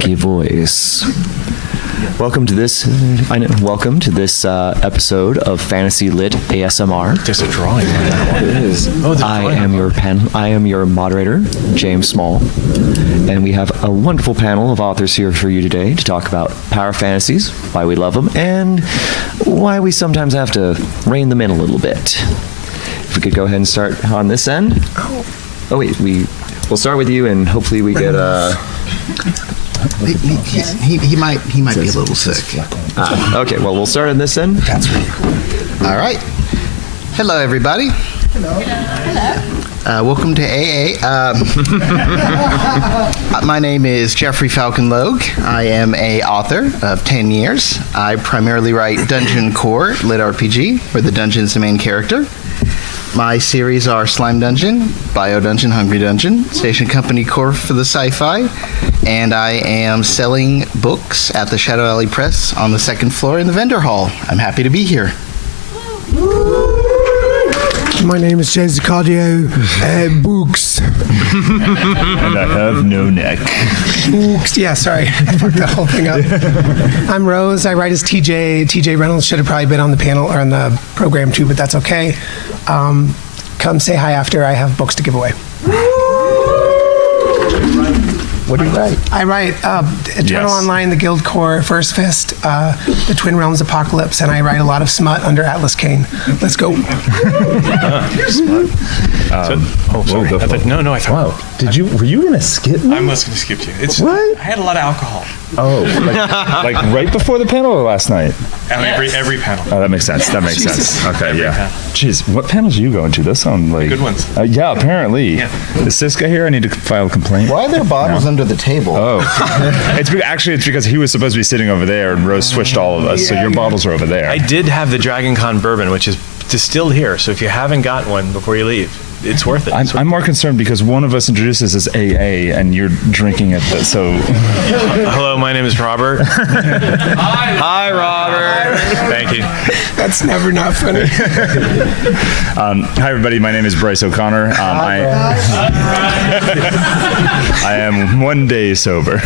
silky voice. Welcome to this episode of Fantasy Lit ASMR. There's a drawing on that one. It is. I am your moderator, James Small, and we have a wonderful panel of authors here for you today to talk about power fantasies, why we love them, and why we sometimes have to rein them in a little bit. If we could go ahead and start on this end. Oh wait, we'll start with you, and hopefully we get He might be a little sick. Okay, well, we'll start on this end. That's really cool. All right. Hello, everybody. Hello. Welcome to AA. My name is Jeffrey Falcon-Logue. I am a author of 10 years. I primarily write Dungeon Core lit RPG, where the dungeon is the main character. My series are Slime Dungeon, Bio Dungeon, Hungry Dungeon, Station Company Core for the Sci-Fi, and I am selling books at the Shadow Alley Press on the second floor in the vendor hall. I'm happy to be here. My name is Jay Zicardio, Books. And I have no neck. Books, yeah, sorry. I fucked that whole thing up. I'm Rose. I write as TJ. TJ Reynolds should have probably been on the panel or on the program too, but that's okay. Come say hi after. I have books to give away. What do you write? I write Eternal Online, The Guild Core, First Fist, The Twin Realms Apocalypse, and I write a lot of smut under Atlas Kane. Let's go. Sorry. I thought. Wow. Were you going to skip me? I was going to skip you. What? I had a lot of alcohol. Oh, like right before the panel or last night? Every panel. Oh, that makes sense. Okay, yeah. panel. Jeez, what panels are you going to? Those sound like... Good ones. Yeah, apparently. Yeah. Is Siska here? I need to file a complaint. Why are there bottles under the table? Oh. It's because he was supposed to be sitting over there and Rose switched all of us, so your bottles are over there. I did have the Dragon Con bourbon, which is distilled here, so if you haven't got one before you leave, it's worth it. I'm more concerned because one of us introduces as AA and you're drinking it, so... Hello, my name is Robert. Hi, Robert. Thank you. That's never not funny. Hi, everybody. My name is Bryce O'Connor. I am 1 day sober.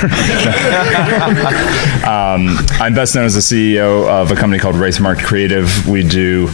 I'm best known as the CEO of a company called Wraithmarked Creative. We do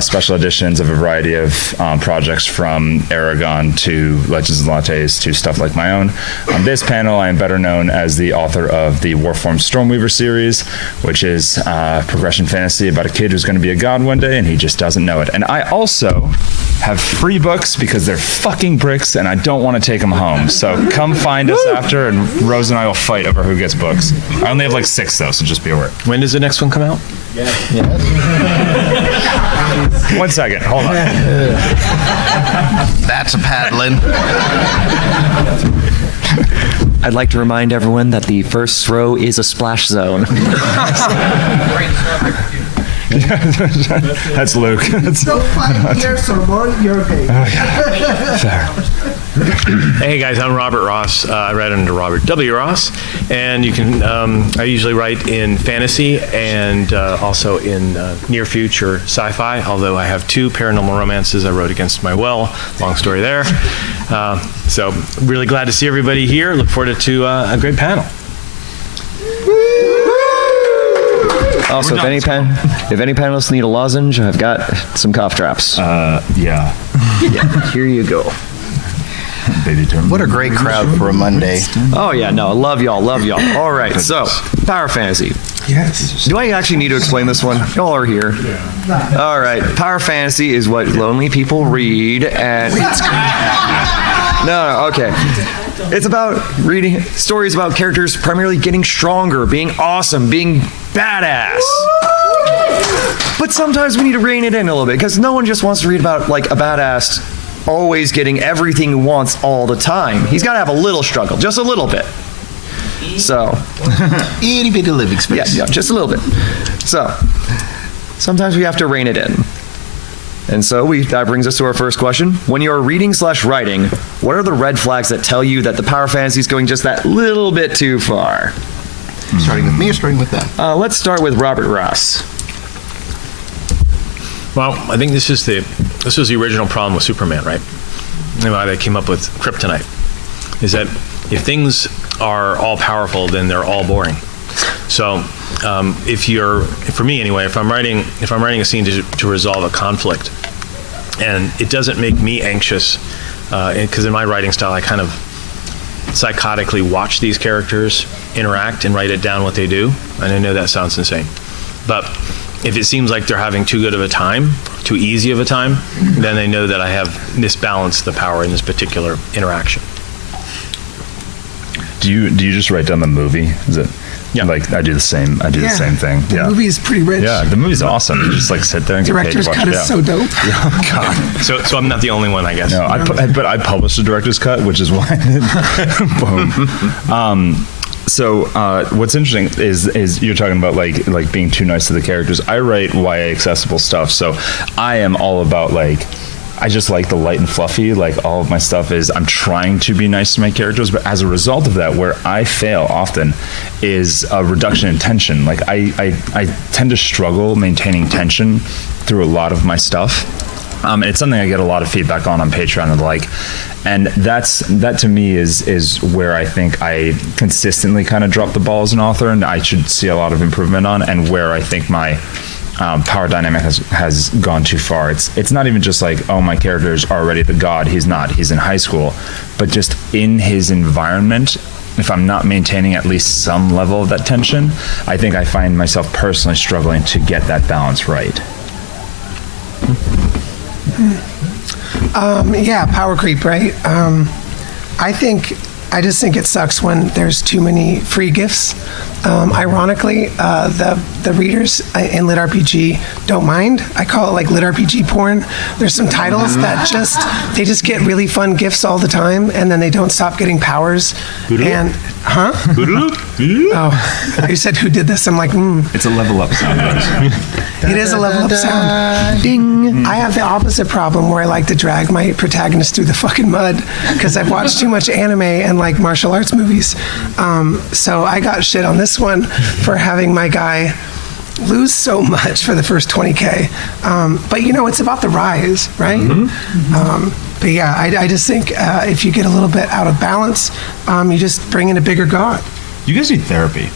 special editions of a variety of projects from Aragon to Legends and Lattes to stuff like my own. On this panel, I am better known as the author of the Warforged Stormweaver series, which is progression fantasy about a kid who's going to be a god one day and he just doesn't know it. And I also have free books because they're fucking bricks and I don't want to take them home. So come find us after and Rose and I will fight over who gets books. I only have like 6 though, so just be aware. When does the next one come out? Yes. 1 second, hold on. That's a paddling. I'd like to remind everyone that the first row is a splash zone. That's Luke. Don't fight here, so you're okay. Fair. Hey guys, I'm Robert Ross. I write under Robert W. Ross, and you can. I usually write in fantasy and also in near future sci-fi. Although I have 2 paranormal romances I wrote against my will. Long story there. So really glad to see everybody here. Look forward to a great panel. Also, if any panelists need a lozenge, I've got some cough drops. Yeah. Yeah, here you go. Baby turn. What a great crowd for a Monday. Oh yeah, no, love y'all. All right, so power fantasy. Yes. Do I actually need to explain this one? Y'all are here. All right, power fantasy is what lonely people read, and no, okay. It's about reading stories about characters primarily getting stronger, being awesome, being badass. But sometimes we need to rein it in a little bit because no one just wants to read about like a badass always getting everything he wants all the time. He's got to have a little struggle, just a little bit. So, Itty bitty living space. yeah, just a little bit. So, sometimes we have to rein it in. And so that brings us to our first question. When you're reading/writing, what are the red flags that tell you that the power fantasy is going just that little bit too far? Starting with me or starting with them? Let's start with Robert Ross. Well, I think this was the original problem with Superman, right? You know, why they came up with kryptonite is that if things are all powerful, then they're all boring. So for me anyway, if I'm writing a scene to resolve a conflict, and it doesn't make me anxious, because in my writing style, I kind of psychotically watch these characters interact and write it down what they do. And I know that sounds insane, but if it seems like they're having too good of a time, too easy of a time, then they know that I have misbalanced the power in this particular interaction. Do you just write down the movie? Is it? Yeah. Like I do the same. I do the same thing. The movie is pretty rich. Yeah, the movie's awesome. You just like sit there and get paid to Director's watch cut it. is so dope. Oh God. So I'm not the only one, I guess. No, but I published a director's cut, which is why. Boom. So what's interesting is you're talking about like being too nice to the characters. I write YA accessible stuff, so I am all about I just like the light and fluffy. Like all of my stuff is I'm trying to be nice to my characters, but as a result of that, where I fail often is a reduction in tension. Like I tend to struggle maintaining tension through a lot of my stuff. And it's something I get a lot of feedback on Patreon and the like. And that to me is where I think I consistently kind of drop the ball as an author, and I should see a lot of improvement on, and where I think my power dynamic has gone too far. It's not even just like, oh, my character is already the god. He's not. He's in high school. But just in his environment, if I'm not maintaining at least some level of that tension, I think I find myself personally struggling to get that balance right. Yeah, power creep, right? I just think it sucks when there's too many free gifts. Ironically, the readers in Lit RPG don't mind. I call it like Lit RPG porn. There's some titles that just get really fun gifts all the time, and then they don't stop getting powers. And oh, you said who did this? I'm like, It's a level up sound. It is a level up sound. Ding. I have the opposite problem where I like to drag my protagonist through the fucking mud because I've watched too much anime and like martial arts movies. So I got shit on this one for having my guy lose so much for the first 20K. But it's about the rise, right? But yeah, I just think if you get a little bit out of balance, you just bring in a bigger god. You guys need therapy.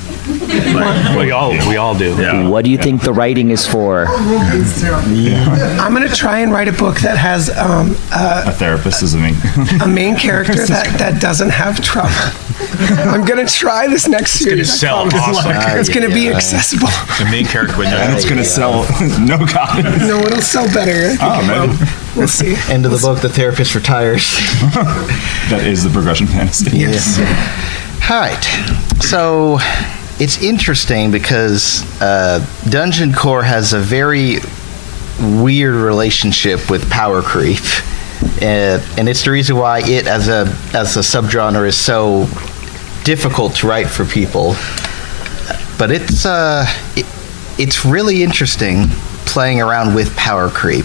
We all do. Yeah. What do you think the writing is for? I'm going to try and write a book that has A therapist is a main character that doesn't have trauma. I'm going to try this next series. It's going to sell awesome. It's going to be accessible. The main character would know. It's going to sell no copies. No, it'll sell better. Maybe. We'll see. End of the book, the therapist retires. That is the progression fantasy. Yes. All right. So it's interesting because Dungeon Core has a very weird relationship with power creep. And it's the reason why it as a subgenre is so difficult to write for people. But it's really interesting playing around with power creep,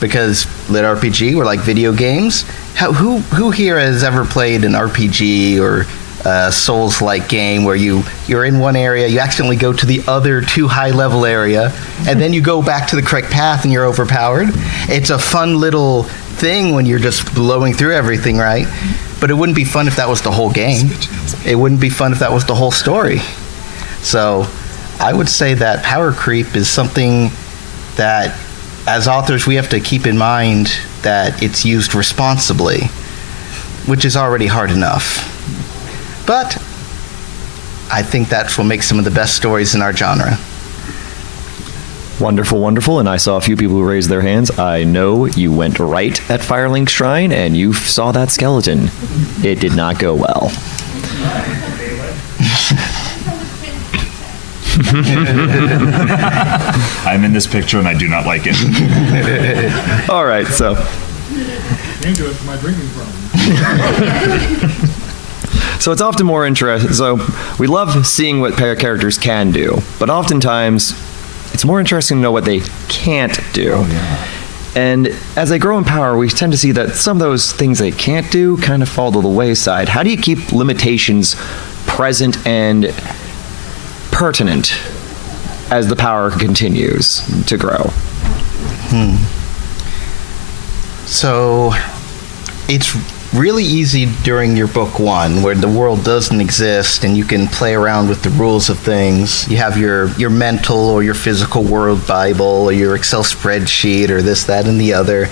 because Lit RPG, we're like video games. Who here has ever played an RPG or a Souls-like game where you're in one area, you accidentally go to the other too high level area, and then you go back to the correct path and you're overpowered? It's a fun little thing when you're just blowing through everything, right? But it wouldn't be fun if that was the whole game. It wouldn't be fun if that was the whole story. So I would say that power creep is something that, as authors, we have to keep in mind that it's used responsibly, which is already hard enough. But I think that's what makes some of the best stories in our genre. Wonderful, wonderful. And I saw a few people who raised their hands. I know you went right at Firelink Shrine and you saw that skeleton. It did not go well. I'm in this picture and I do not like it. All right, so. Into it for my drinking problem. So it's often more interesting. So we love seeing what characters can do, but oftentimes it's more interesting to know what they can't do. Oh, yeah. And as they grow in power, we tend to see that some of those things they can't do kind of fall to the wayside. How do you keep limitations present and pertinent as the power continues to grow? So it's really easy during your book one, where the world doesn't exist and you can play around with the rules of things. You have your mental or your physical world Bible or your Excel spreadsheet or this, that, and the other.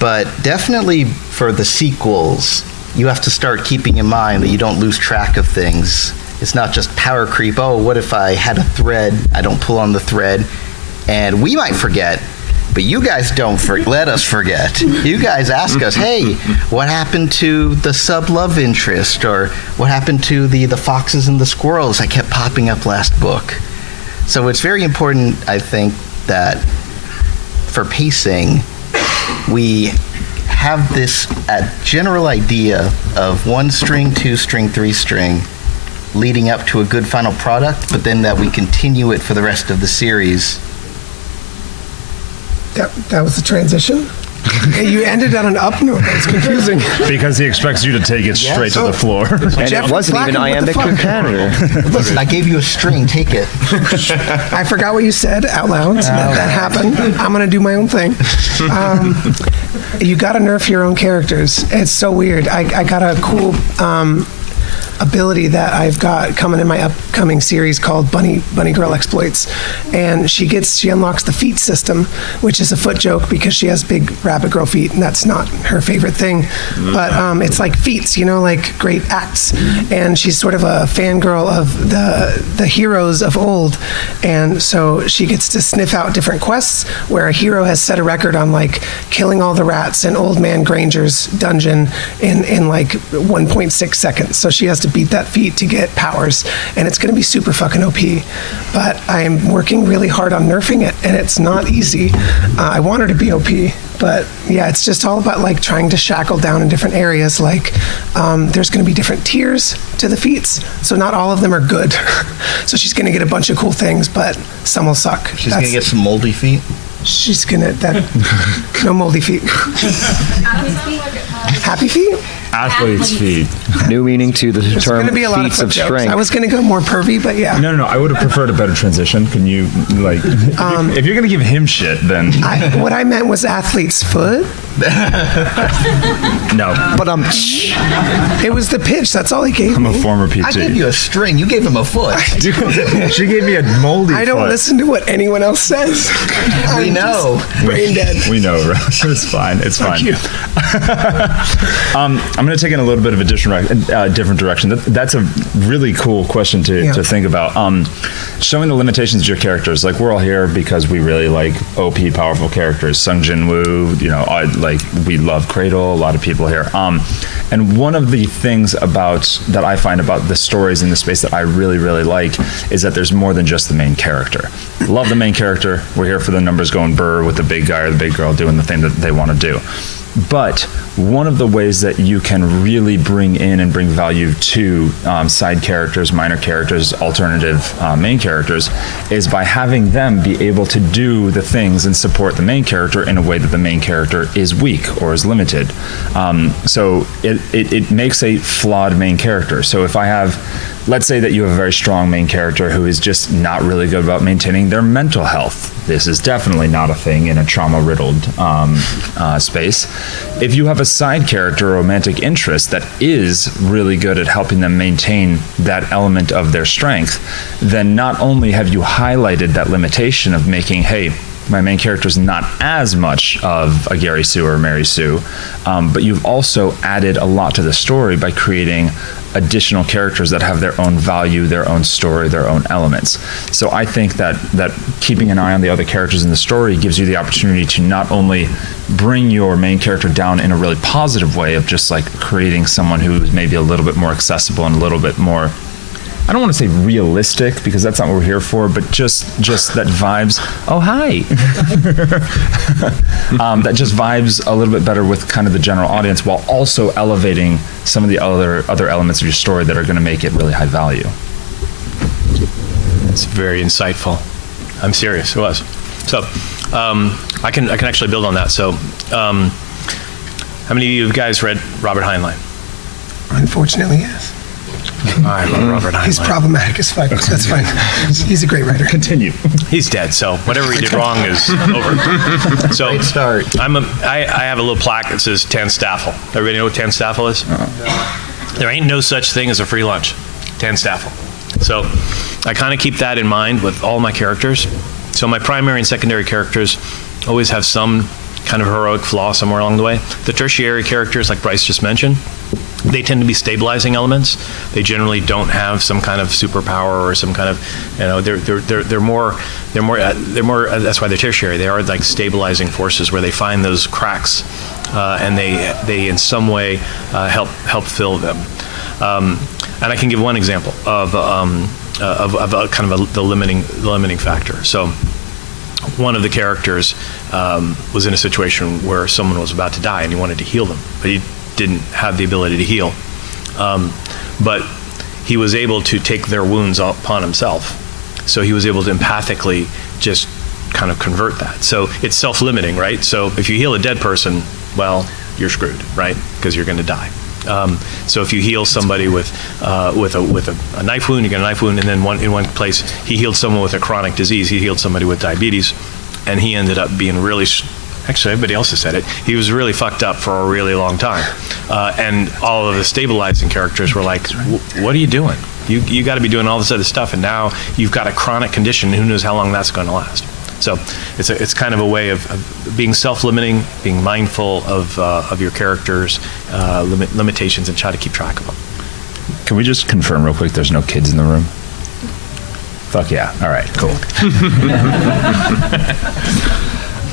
But definitely for the sequels, you have to start keeping in mind that you don't lose track of things. It's not just power creep. Oh, what if I had a thread? I don't pull on the thread. And we might forget, but you guys don't let us forget. You guys ask us, hey, what happened to the sub-love interest? Or what happened to the foxes and the squirrels that kept popping up last book? So it's very important, I think, that for pacing, we have this general idea of 1 string, 2 string, 3 string, leading up to a good final product, but then that we continue it for the rest of the series. That was the transition? You ended on an up note. That's confusing. Because he expects you to take it straight to the floor. And Jeff it wasn't even Flacken, what the iambic fuck? pentameter. Listen, I gave you a string, take it. I forgot what you said out loud. That happened. I'm going to do my own thing. You got to nerf your own characters. It's so weird. I got a cool ability that I've got coming in my upcoming series called Bunny Girl Exploits, and she unlocks the feet system, which is a foot joke because she has big rabbit girl feet, and that's not her favorite thing. But it's like feats, like great acts, and she's sort of a fangirl of the heroes of old, and so she gets to sniff out different quests where a hero has set a record on like killing all the rats in Old Man Granger's dungeon in like 1.6 seconds. So she has to beat that feat to get powers, and it's going to be super fucking OP. But I'm working really hard on nerfing it, and it's not easy. I want her to be OP, but yeah, it's just all about like trying to shackle down in different areas. Like there's going to be different tiers to the feats, so not all of them are good. So she's going to get a bunch of cool things, but some will suck. She's going to get some moldy feet. She's gonna no moldy feet. Happy feet? Athlete's feet. New meaning to the There's term gonna be a lot of feats foot of jokes. strength. I was gonna go more pervy, but yeah. No, I would have preferred a better transition. Can you, if you're going to give him shit, then What I meant was athlete's foot. no. But It was the pitch. That's all he gave I'm a me. former PT. I gave you a string. You gave him a foot. Dude, she gave me a moldy I don't foot. listen to what anyone else says. We know. Brain dead. We know, Rose. It's fine. It's fine. you. I'm going to take in a little bit of a different direction. That's a really cool question to think about. Showing the limitations of your characters. Like, we're all here because we really like OP, powerful characters. Sung Jin Woo, we love Cradle. A lot of people here. And one of the things that I find about the stories in the space that I really, really like is that there's more than just the main character. Love the main character. We're here for the numbers going burr with the big guy or the big girl doing the thing that they want to do. But one of the ways that you can really bring in and bring value to side characters, minor characters, alternative main characters, is by having them be able to do the things and support the main character in a way that the main character is weak or is limited. So it makes a flawed main character. So if I have, let's say that you have a very strong main character who is just not really good about maintaining their mental health. This is definitely not a thing in a trauma-riddled space. If you have a side character or romantic interest that is really good at helping them maintain that element of their strength, then not only have you highlighted that limitation of making, hey, my main character is not as much of a Garry Sue or Mary Sue, but you've also added a lot to the story by creating additional characters that have their own value, their own story, their own elements. So I think that keeping an eye on the other characters in the story gives you the opportunity to not only bring your main character down in a really positive way of just like creating someone who's maybe a little bit more accessible and a little bit more, I don't want to say realistic because that's not what we're here for, but just that vibes. Oh, hi. That just vibes a little bit better with kind of the general audience while also elevating some of the other elements of your story that are going to make it really high value. It's very insightful. I'm serious. It was. So I can actually build on that. So how many of you guys read Robert Heinlein? Unfortunately, yes. I love Robert Heinlein. He's problematic as fuck. That's fine. He's a great writer. Continue. He's dead, so whatever he did wrong is over. So Great start. I have a little plaque that says Tanstaffel. Everybody know what Tanstaffel is? There ain't no such thing as a free lunch. Tanstaffel. So I kind of keep that in mind with all my characters. So my primary and secondary characters always have some kind of heroic flaw somewhere along the way. The tertiary characters, like Bryce just mentioned, they tend to be stabilizing elements. They generally don't have some kind of superpower or some kind of, they're more. That's why they're tertiary. They are like stabilizing forces where they find those cracks, and they in some way help fill them. And I can give one example of kind of the limiting factor. So one of the characters was in a situation where someone was about to die and he wanted to heal them, but he didn't have the ability to heal. But he was able to take their wounds upon himself. So he was able to empathically just kind of convert that. So it's self-limiting, right? So if you heal a dead person, well, you're screwed, right? Because you're going to die. So if you heal somebody with a knife wound, you get a knife wound, and then in one place he healed someone with a chronic disease. He healed somebody with diabetes, and he ended up being really. Actually, everybody else has said it. He was really fucked up for a really long time, and all of the stabilizing characters were like, "What are you doing? You got to be doing all this other stuff, and now you've got a chronic condition. Who knows how long that's going to last?" So it's kind of a way of being self-limiting, being mindful of your characters' limitations, and try to keep track of them. Can we just confirm real quick there's no kids in the room? Fuck yeah. All right, cool.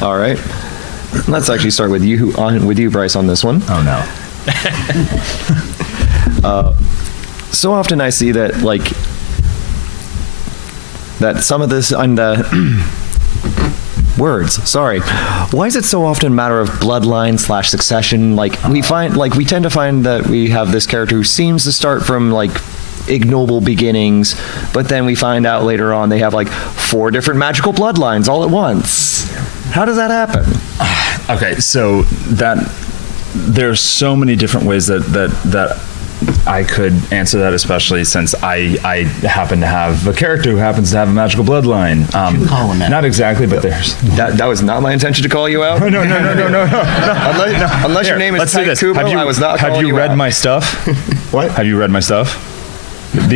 All right. Let's actually start with you, Bryce, on this one. Oh, no. So often I see that, that some of this on the words. Sorry. Why is it so often a matter of bloodline / succession? We tend to find that we have this character who seems to start from ignoble beginnings, but then we find out later on they have 4 different magical bloodlines all at once. How does that happen? Okay, so there's so many different ways that I could answer that, especially since I happen to have a character who happens to have a magical bloodline. Call him out. Not exactly, but there's... That was not my intention to call you out. No. Unless your name is Let's do this. Kubo, I was not calling you out. Have you read my stuff? What? Have you read my stuff? No.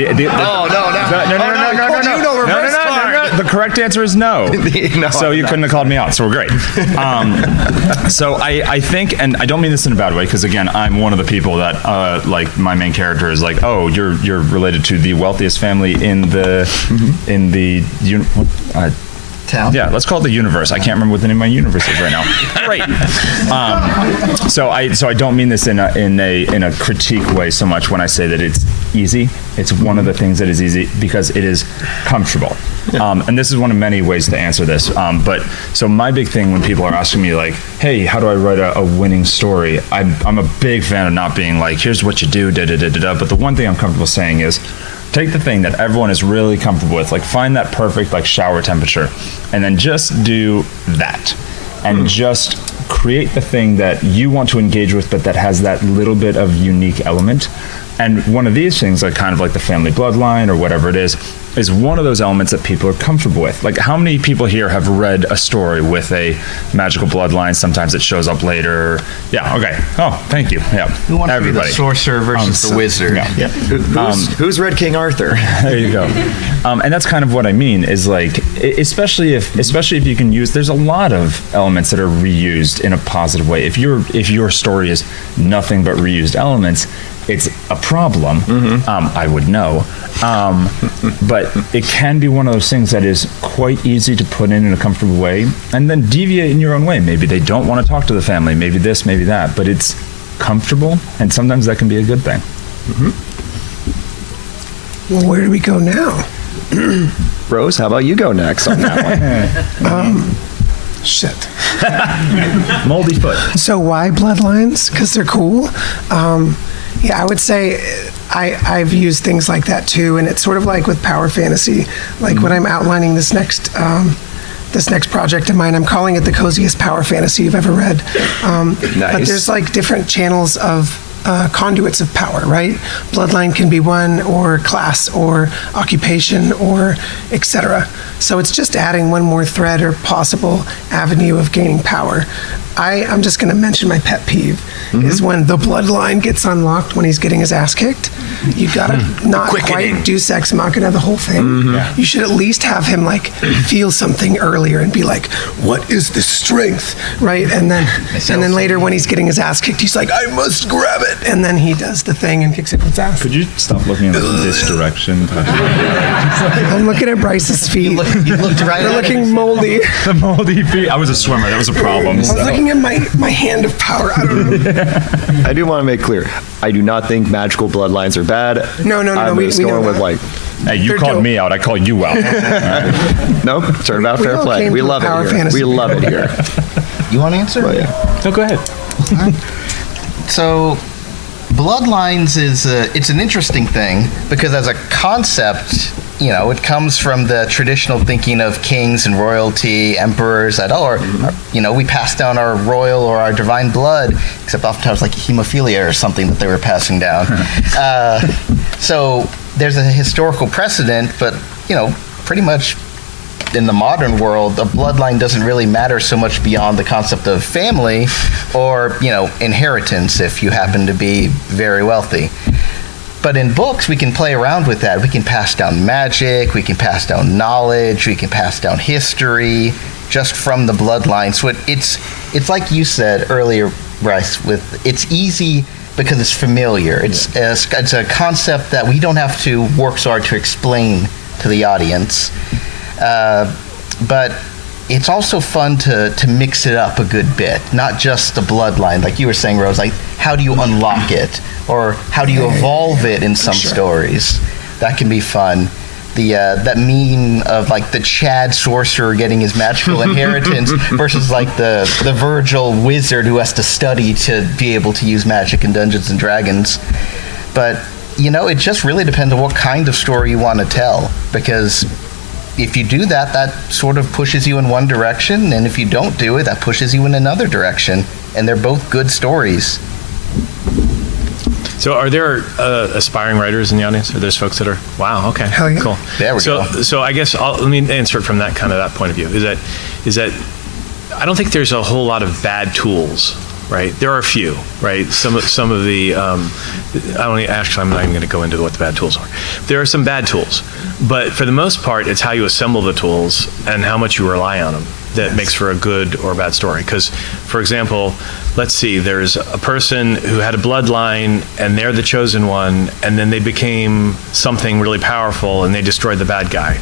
The correct answer is no. No, so you couldn't have called me out. So we're great. So I think, and I don't mean this in a bad way, because again, I'm one of the people that my main character is oh, you're related to the wealthiest family in the Town? Yeah, let's call it the universe. I can't remember what the name of my universe is right now. Great. So I don't mean this in a critique way so much when I say that it's easy. It's one of the things that is easy because it is comfortable. And this is one of many ways to answer this. But so my big thing when people are asking me hey, how do I write a winning story? I'm a big fan of not being here's what you do, da-da-da-da-da. But the one thing I'm comfortable saying is, take the thing that everyone is really comfortable with, find that perfect shower temperature, and then just do that. And just create the thing that you want to engage with, but that has that little bit of unique element. And one of these things, kind of the family bloodline or whatever it is one of those elements that people are comfortable with. How many people here have read a story with a magical bloodline? Sometimes it shows up later. Yeah, okay. Oh, thank you. Yeah, Who wants to be the sorcerer versus the wizard? Yeah. Who's read King Arthur? There you go. And that's kind of what I mean is especially if you can use, there's a lot of elements that are reused in a positive way. If your story is nothing but reused elements, it's a problem. I would know. But it can be one of those things that is quite easy to put in a comfortable way and then deviate in your own way. Maybe they don't want to talk to the family, maybe this, maybe that, but it's comfortable, and sometimes that can be a good thing. Well, where do we go now? Rose, how about you go next on that one? Shit. Moldy foot. So why bloodlines? Because they're cool. Yeah, I would say I've used things like that too, and it's sort of like with power fantasy. When I'm outlining this next project of mine, I'm calling it the coziest power fantasy you've ever read. Nice. But there's different channels of conduits of power, right? Bloodline can be one, or class, or occupation, or etc. So it's just adding one more thread or possible avenue of gaining power. I'm just going to mention my pet peeve is when the bloodline gets unlocked when he's getting his ass kicked. You got to not quite do sex machina the whole thing. You should at least have him like feel something earlier and be like, "What is the strength?" Right? And then later when he's getting his ass kicked, he's like, "I must grab it," and then he does the thing and kicks it with his ass. Could you stop looking in this direction? I'm looking at Bryce's feet. You looked right They're at looking it. moldy. The moldy feet. I was a swimmer. That was a problem. I was looking at my hand of power. I don't know. I do want to make clear, I do not think magical bloodlines are bad. No, I'm we just know going with that. like, Hey, you They're called dope. me out. I called you out. nope, turn out We fair all play. came We from love it power here. fantasy. We love it here. You want to answer? But yeah. No, go ahead. So, bloodlines is it's an interesting thing because as a concept, it comes from the traditional thinking of kings and royalty, emperors, we pass down our royal or our divine blood, except oftentimes like hemophilia or something that they were passing down. So there's a historical precedent, but pretty much in the modern world, a bloodline doesn't really matter so much beyond the concept of family or, inheritance if you happen to be very wealthy. But in books, we can play around with that. We can pass down magic, we can pass down knowledge, we can pass down history just from the bloodline. So it's like you said earlier, Bryce, it's easy because it's familiar. It's a concept that we don't have to work so hard to explain to the audience. But it's also fun to mix it up a good bit, not just the bloodline. Like you were saying, Rose, like how do you unlock it? Or how do you evolve it in some stories? That can be fun. That meme of like the Chad sorcerer getting his magical inheritance versus like the Virgil wizard who has to study to be able to use magic in Dungeons and Dragons. But it just really depends on what kind of story you want to tell, because if you do that, that sort of pushes you in one direction, and if you don't do it, that pushes you in another direction, and they're both good stories. So are there aspiring writers in the audience? Are there folks that are, wow, okay, Hell yeah. cool. There we so, go. So I guess let me answer it from that point of view, is that I don't think there's a whole lot of bad tools, right? There are a few, right? Some of the, I'm not even going to go into what the bad tools are. There are some bad tools, but for the most part, it's how you assemble the tools and how much you rely on them that makes for a good or bad story. Because, for example, let's see, there's a person who had a bloodline and they're the chosen one, and then they became something really powerful and they destroyed the bad guy.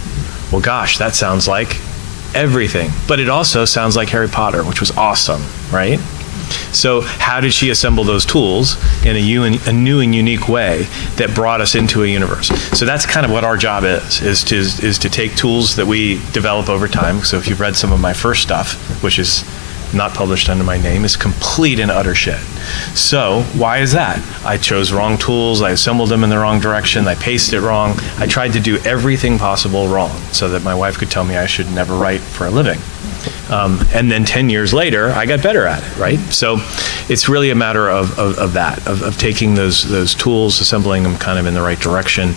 Well, gosh, that sounds like everything. But it also sounds like Harry Potter, which was awesome, right? So how did she assemble those tools in a new and unique way that brought us into a universe? So that's kind of what our job is to take tools that we develop over time. So if you've read some of my first stuff, which is not published under my name, is complete and utter shit. So why is that? I chose wrong tools, I assembled them in the wrong direction, I paced it wrong, I tried to do everything possible wrong so that my wife could tell me I should never write for a living. And then 10 years later, I got better at it, right? So it's really a matter of taking those tools, assembling them kind of in the right direction,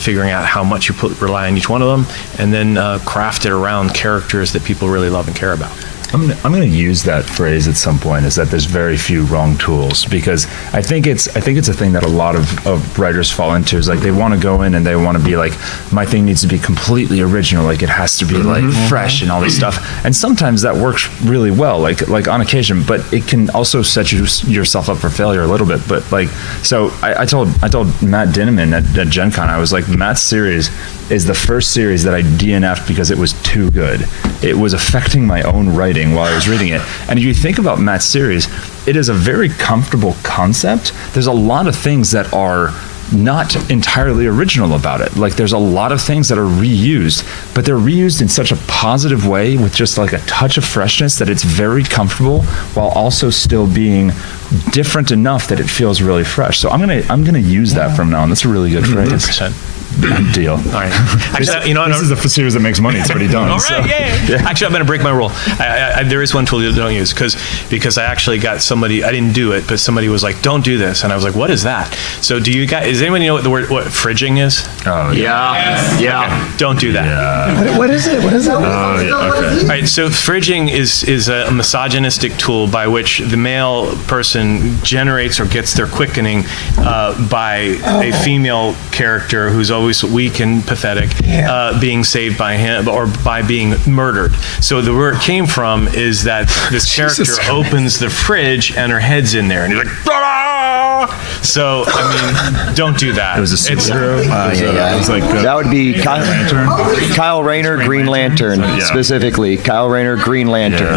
figuring out how much you rely on each one of them, and then craft it around characters that people really love and care about. I'm going to use that phrase at some point, is that there's very few wrong tools, because I think it's a thing that a lot of writers fall into, is like they want to go in and they want to be like, my thing needs to be completely original, like it has to be like fresh and all this stuff. And sometimes that works really well, like on occasion, but it can also set yourself up for failure a little bit. But like, so I told Matt Dinneman at Gen Con, I was like, Matt's series is the first series that I DNF'd because it was too good. It was affecting my own writing while I was reading it. And if you think about Matt's series, it is a very comfortable concept. There's a lot of things that are not entirely original about it. Like there's a lot of things that are reused, but they're reused in such a positive way with just like a touch of freshness that it's very comfortable while also still being different enough that it feels really fresh. So I'm gonna use that from now on. That's a really good phrase. 100%. Deal. All right. Actually, you know what? This is a series that makes money. It's already done. All right, yeah. Actually, I'm going to break my rule. There is one tool you don't use because I actually got somebody. I didn't do it, but somebody was like, "Don't do this," and I was like, "What is that?" So, do you guys? Does anybody know what fridging is? Oh Yeah. Okay, don't do that. Yeah. What is it? What is it? Oh, yeah. Okay. All right, so fridging is a misogynistic tool by which the male person generates or gets their quickening by a female character who's always weak and pathetic being saved by him or by being murdered. So where it came from is that this character opens the fridge and her head's in there, and he's like, "Ah!" So, I mean, don't do that. It was a superhero. It was like That would be Kyle Rayner, Green Lantern, Yeah. specifically. Kyle Rayner, Green Lantern.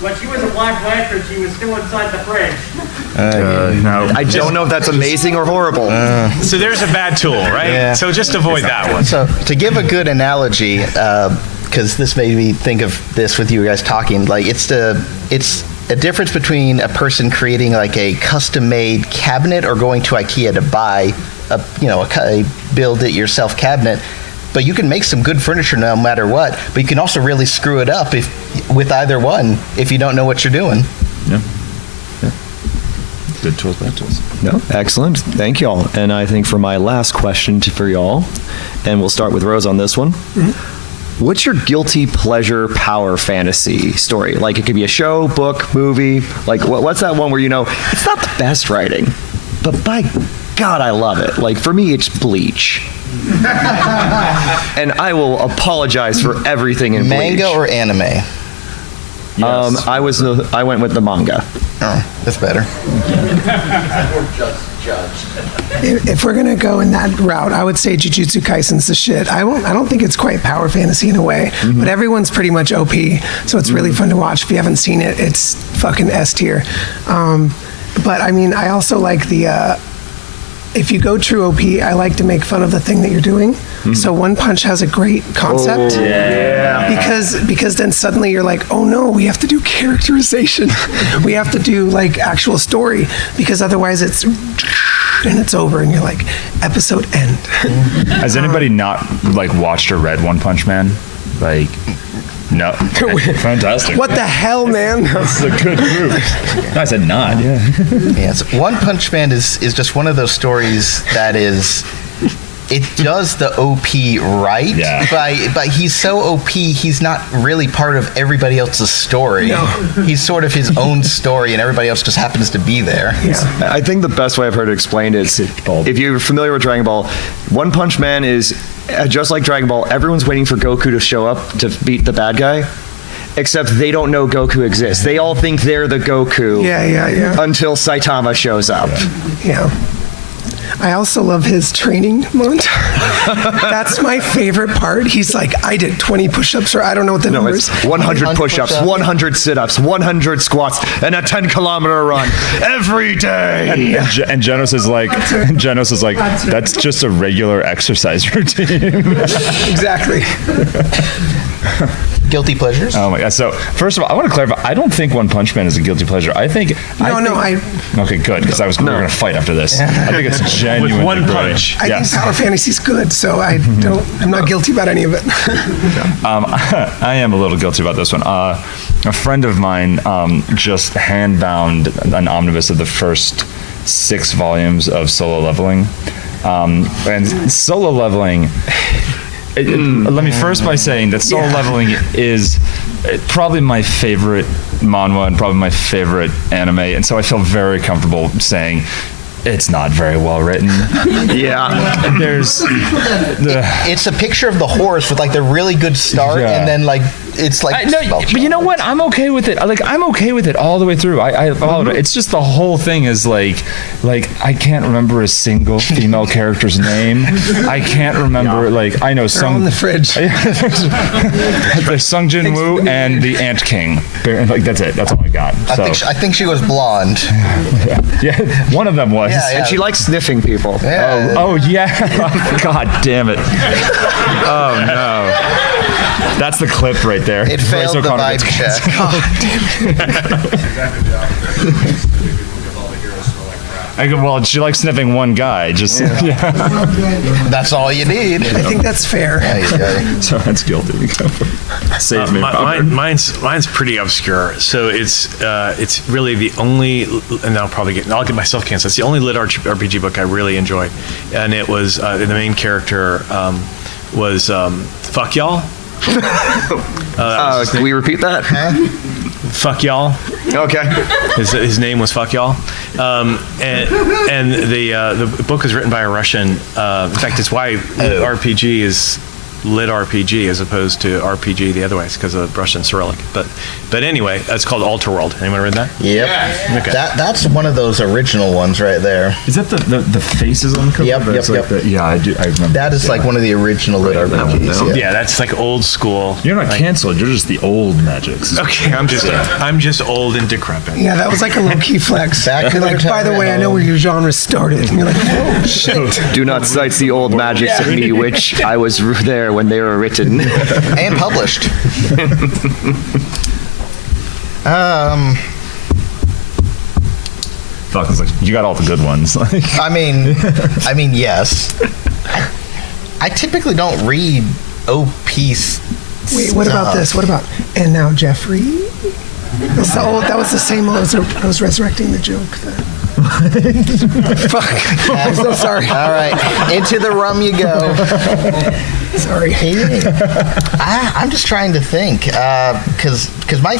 When she was a Black Lantern, she was still inside the fridge. no. I don't know if that's amazing or horrible. So there's a bad tool, right? Yeah. So just avoid that one. So to give a good analogy, because this made me think of this with you guys talking, like it's a difference between a person creating like a custom-made cabinet or going to IKEA to buy a build-it-yourself cabinet. But you can make some good furniture no matter what. But you can also really screw it up with either one if you don't know what you're doing. Yeah. Good tools, bad tools. No, excellent. Thank y'all. And I think for my last question for y'all, and we'll start with Rose on this one. What's your guilty pleasure power fantasy story? Like it could be a show, book, movie. Like what's that one where it's not the best writing, but by God, I love it. Like for me, it's Bleach. And I will apologize for everything in Bleach. Manga or anime? Yes. I went with the manga. Oh, that's better. If we're gonna go in that route, I would say Jujutsu Kaisen's the shit. I don't think it's quite power fantasy in a way, but everyone's pretty much OP, so it's really fun to watch. If you haven't seen it, it's fucking S tier. But I mean, I also like the. If you go true OP, I like to make fun of the thing that you're doing. So One Punch has a great concept. Because then suddenly you're like, oh no, we have to do characterization. We have to do like actual story, because otherwise it's over and you're like, episode end. Has anybody not like watched or read One Punch Man? Like, no. Fantastic. What the hell, man? That's a good group. I said not. Yeah. Yes, One Punch Man is just one of those stories that is. It does the OP right, but he's so OP, he's not really part of everybody else's story. No. He's sort of his own story, and everybody else just happens to be there. I think the best way I've heard it explained is, if you're familiar with Dragon Ball, One Punch Man is just like Dragon Ball. Everyone's waiting for Goku to show up to beat the bad guy, except they don't know Goku exists. They all think they're the Goku until Saitama shows up. Yeah. I also love his training montage. That's my favorite part. He's like, I did 20 push-ups, or I don't know what the number is. 100 push-ups, 100 sit-ups, 100 squats, and a 10-kilometer run every day. And Genos is like, that's just a regular exercise routine. Exactly. Guilty pleasures? Oh my God. So first of all, I want to clarify, I don't think One Punch Man is a guilty pleasure. Okay, good, because we're going to fight after this. I think it's genuinely With one brilliant. punch. I think Power Fantasy's good, so I'm not guilty about any of it. I am a little guilty about this one. A friend of mine just hand-bound an omnibus of the first 6 volumes of Solo Leveling. And Solo Leveling... let me first by saying that Solo Leveling is probably my favorite manhwa and probably my favorite anime, and so I feel very comfortable saying it's not very well written. It's a picture of the horse with like the really good start, and then like it's like. But you know what? I'm okay with it. I'm okay with it all the way through. I followed it. It's just the whole thing is like I can't remember a single female character's name. I can't remember I know They're all in the fridge. There's Sung Jin Woo and the Ant King. Like that's it. That's all I got. I think she was blonde. Yeah, one of them was. And she likes sniffing people. Yeah. Oh yeah. God damn it. Oh no. That's the clip right there. It failed the vibe check. Oh, damn it. Well, she likes sniffing one guy. Just That's all you need. I think that's fair. There you go. so that's guilty. Save me, Robert. Mine's pretty obscure. So it's really the only, and I'll get myself canceled. It's the only lit RPG book I really enjoyed, and it was the main character was fuck y'all. Can we repeat that? Fuck y'all. Okay. His name was Fuck Y'all, and the book was written by a Russian. In fact, it's why RPG is lit RPG as opposed to RPG the other way. It's because of Russian Cyrillic. But anyway, it's called Alterworld. Anyone read that? Yep. Okay. That's one of those original ones right there. Is that the faces on the cover? Yep, That's yep. Yeah, I do. I remember. That is like one of the original lit RPGs. Yeah, that's like old school. You're not canceled. You're just the old magics. Okay, I'm just old and decrepit. Yeah, that was like a low-key flex. Back to You're like, the by the way, I know where your genre started. And you're like, oh, shit. Do not cite the old magics of me, which I was there when they were written. And published. Falcon's like, you got all the good ones. Like, I mean, yes. I typically don't read OP's. Wait, what about this? What about, and now Jeffrey? That's the old, that was the same, I was resurrecting the joke then. Fuck. I'm so sorry. All right, into the rum you go. Sorry. I'm just trying to think, because my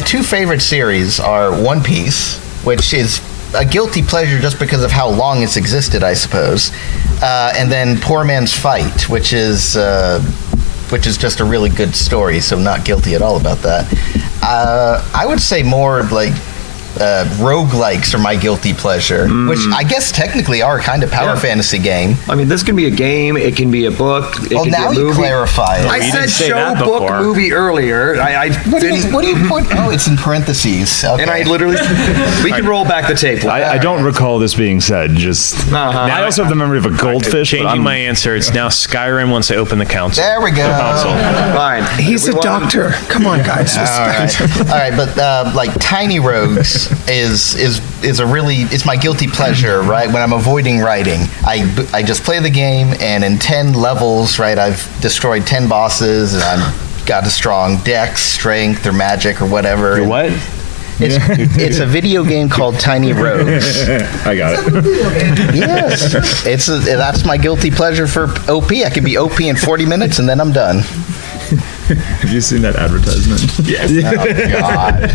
two favorite series are One Piece, which is a guilty pleasure just because of how long it's existed, I suppose, and then Poor Man's Fight, which is just a really good story, so not guilty at all about that. I would say more like roguelikes are my guilty pleasure, which I guess technically are kind of power fantasy game. I mean, this can be a game. It can be a book. It can now be a you movie. clarify it. I you said didn't say show, that book, before. movie earlier. What do you put? Oh, it's in parentheses. Okay. And I literally, we can roll back the tape. I don't recall this being said. Just I also have the memory of a goldfish. but Changing I'm- my answer. It's now Skyrim once I open the console. There we go. Fine. He's a doctor. Come on, guys. All right, but like Tiny Rogues is a really, it's my guilty pleasure, right? When I'm avoiding writing, I just play the game, and in 10 levels, right, I've destroyed 10 bosses, and I've got a strong dex, strength, or magic, or whatever. You're what? It's a video game called Tiny Rogues. I got it. Yes, that's my guilty pleasure for OP. I can be OP in 40 minutes, and then I'm done. Have you seen that advertisement? Yes. Oh God.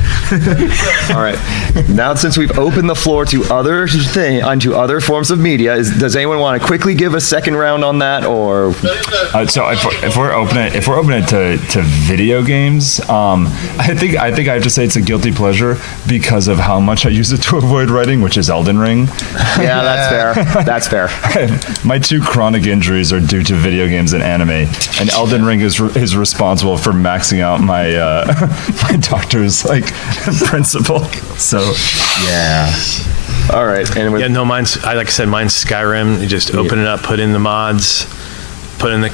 All right. Now, since we've opened the floor to onto other forms of media, does anyone want to quickly give a second round on that, or? So if we're opening it to video games, I think I have to say it's a guilty pleasure because of how much I use it to avoid writing, which is Elden Ring. Yeah, that's fair. That's fair. My two chronic injuries are due to video games and anime, and Elden Ring is responsible for maxing out my my doctor's principle. So Yeah. All right. And with, Yeah, no, mine's mine's Skyrim. You just open it up, put in the mods, put in the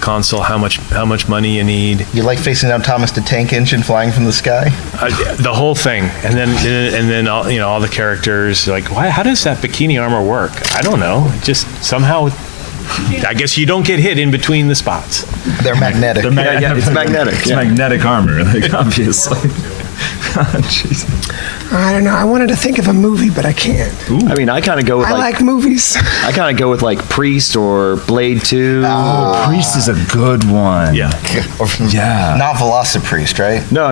console how much money you need, You like facing down Thomas the Tank Engine flying from the sky? the whole thing, and then all the characters. Like, why? How does that bikini armor work? I don't know. It just somehow. I guess you don't get hit in between the spots. They're magnetic. yeah, it's magnetic. It's magnetic armor, obviously. Jeez. I don't know. I wanted to think of a movie, but I can't. I mean, I kind of go with I like movies. I kind of go with Priest or Blade 2. Priest is a good one. Yeah. Yeah. Not Velocipriest, right? No,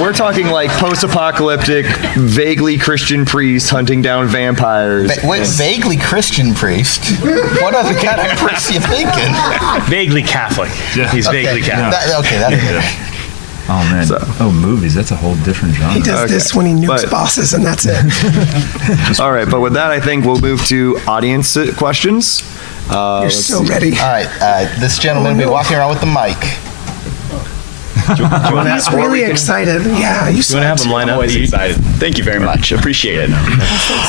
we're talking post-apocalyptic, vaguely Christian priest hunting down vampires. Wait, vaguely Christian priest? What other kind of priest are you thinking? Vaguely Catholic. Yeah. He's vaguely Catholic. Okay, that's good. Oh man. Movies. That's a whole different genre. He does this when he nukes But- bosses, and that's it. All right, but with that, I think we'll move to audience questions. You're so ready. All right, this gentleman will be walking around with the mic. He's really excited. Yeah, you You want to have them line up? Always excited. Thank you very much. Appreciate it.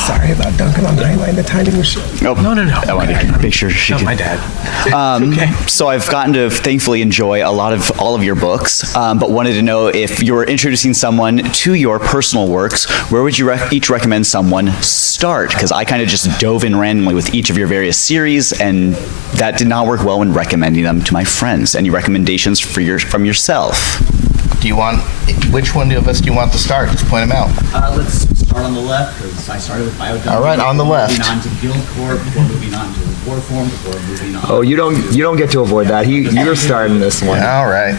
Sorry about dunking on the highlight. The timing was short. Nope. No. I wanted to make sure she Not could. my dad. So I've gotten to thankfully enjoy all of your books, but wanted to know if you were introducing someone to your personal works, where would you each recommend someone start? Because I kind of just dove in randomly with each of your various series, and that did not work well when recommending them to my friends. Any recommendations from yourself? Do you want, which one of us do you want to start? Just point them out. Let's start on the left, because I started with Bio. All right, on the left. Moving on to Guild Corps, before moving on to War Form, before moving on. Oh, you don't get to avoid that. You're starting this one. All right.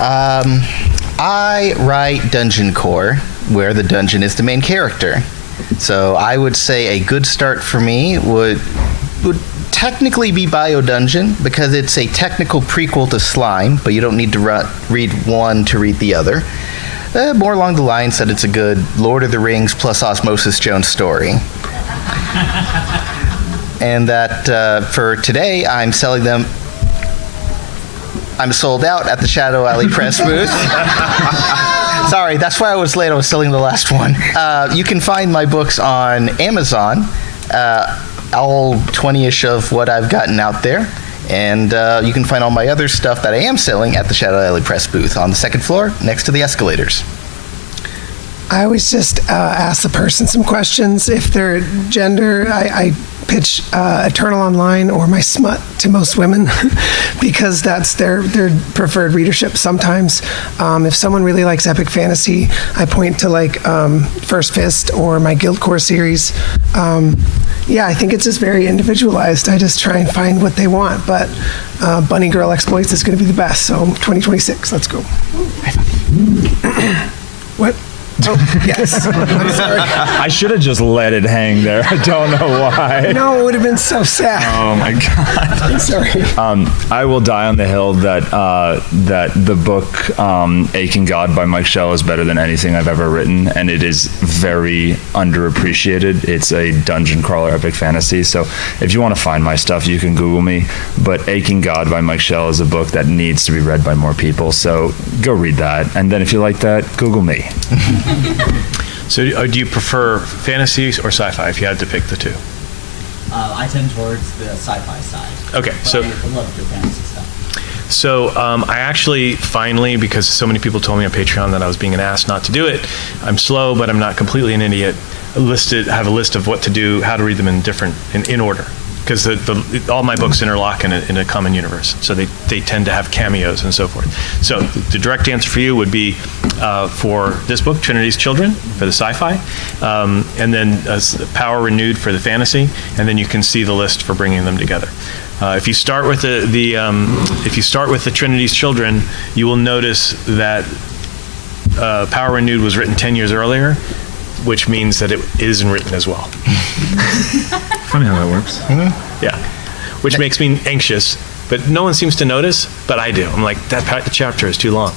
I write Dungeon Corps, where the dungeon is the main character. So I would say a good start for me would technically be Bio Dungeon, because it's a technical prequel to Slime, but you don't need to read one to read the other. More along the lines that it's a good Lord of the Rings plus Osmosis Jones story. And that for today, I'm selling them. I'm sold out at the Shadow Alley Press booth. Sorry, that's why I was late. I was selling the last one. You can find my books on Amazon, all 20-ish of what I've gotten out there. And you can find all my other stuff that I am selling at the Shadow Alley Press booth on the second floor next to the escalators. I always just ask the person some questions. If their gender, I pitch Eternal Online or my smut to most women because that's their preferred readership sometimes. If someone really likes epic fantasy, I point to like First Fist or my Guild Corps series. Yeah, I think it's just very individualized. I just try and find what they want, but Bunny Girl Exploits is going to be the best. So 2026, let's go. What? Oh, yes. I'm sorry. I should have just let it hang there. I don't know why. No, it would have been so sad. Oh my God. I'm sorry. I will die on the hill that that the book Aching God by Mike Shell is better than anything I've ever written, and it is very underappreciated. It's a dungeon crawler epic fantasy. So if you want to find my stuff, you can Google me. But Aching God by Mike Shell is a book that needs to be read by more people. So go read that, and then if you like that, Google me. So do you prefer fantasy or sci-fi if you had to pick the two? I tend towards the sci-fi side. Okay, but so I love your fantasy stuff. So I actually finally, because so many people told me on Patreon that I was being an ass not to do it, I'm slow, but I'm not completely an idiot. Have a list of what to do, how to read them in order. Because all my books interlock in a common universe, so they tend to have cameos and so forth. So the direct answer for you would be for this book, Trinity's Children, for the sci-fi, and then Power Renewed for the fantasy, and then you can see the list for bringing them together. If you start with the Trinity's Children, you will notice that Power Renewed was written 10 years earlier, which means that it isn't written as well. Funny how that works. Mm-hmm. Yeah, which makes me anxious, but no one seems to notice, but I do. I'm like, the chapter is too long.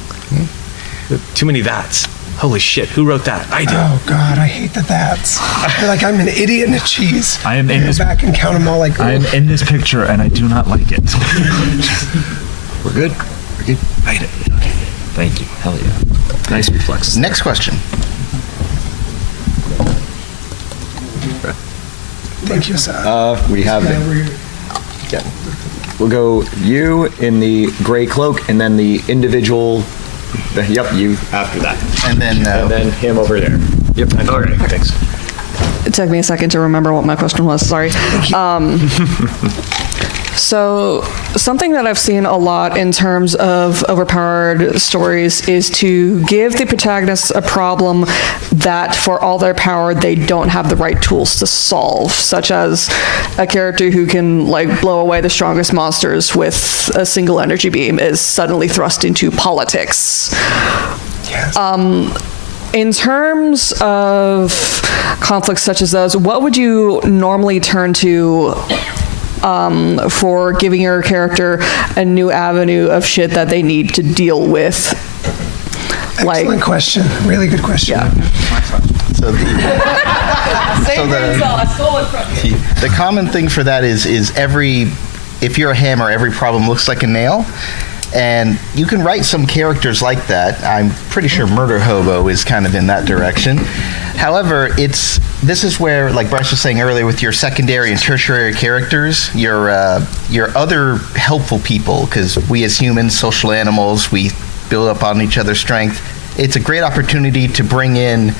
Too many that's. Holy shit, who wrote that? I did. Oh God, I hate the that's. I feel like I'm an idiot and a cheese. I am in Go this. back and count them all like. I am in this picture, and I do not like it. We're good. Hate it. Okay. Thank you. Hell yeah. Nice reflex. Next question. Thank you, sir. We have yeah. We'll go you in the gray cloak, and then the individual. Yep, you after that, And then him over there. Yep. All right, thanks. It took me a second to remember what my question was. Sorry. So something that I've seen a lot in terms of overpowered stories is to give the protagonists a problem that, for all their power, they don't have the right tools to solve, such as a character who can like blow away the strongest monsters with a single energy beam is suddenly thrust into politics. Yes. In terms of conflicts such as those, what would you normally turn to for giving your character a new avenue of shit that they need to deal with? Excellent question. Really good question. Yeah. The common thing for that is if you're a hammer, every problem looks like a nail. And you can write some characters like that. I'm pretty sure Murder Hobo is kind of in that direction. However, this is where, like Bryce was saying earlier, with your secondary and tertiary characters, your other helpful people, because we as humans, social animals, we build up on each other's strength. It's a great opportunity to bring in,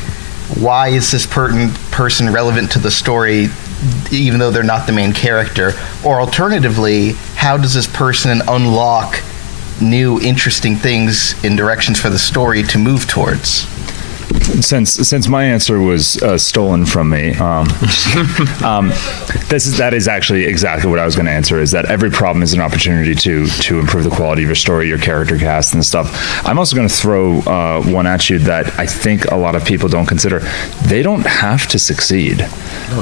why is this person relevant to the story, even though they're not the main character? Or alternatively, how does this person unlock new interesting things in directions for the story to move towards? Since my answer was stolen from me, that is actually exactly what I was going to answer. Is that every problem is an opportunity to improve the quality of your story, your character cast, and stuff. I'm also going to throw one at you that I think a lot of people don't consider. They don't have to succeed.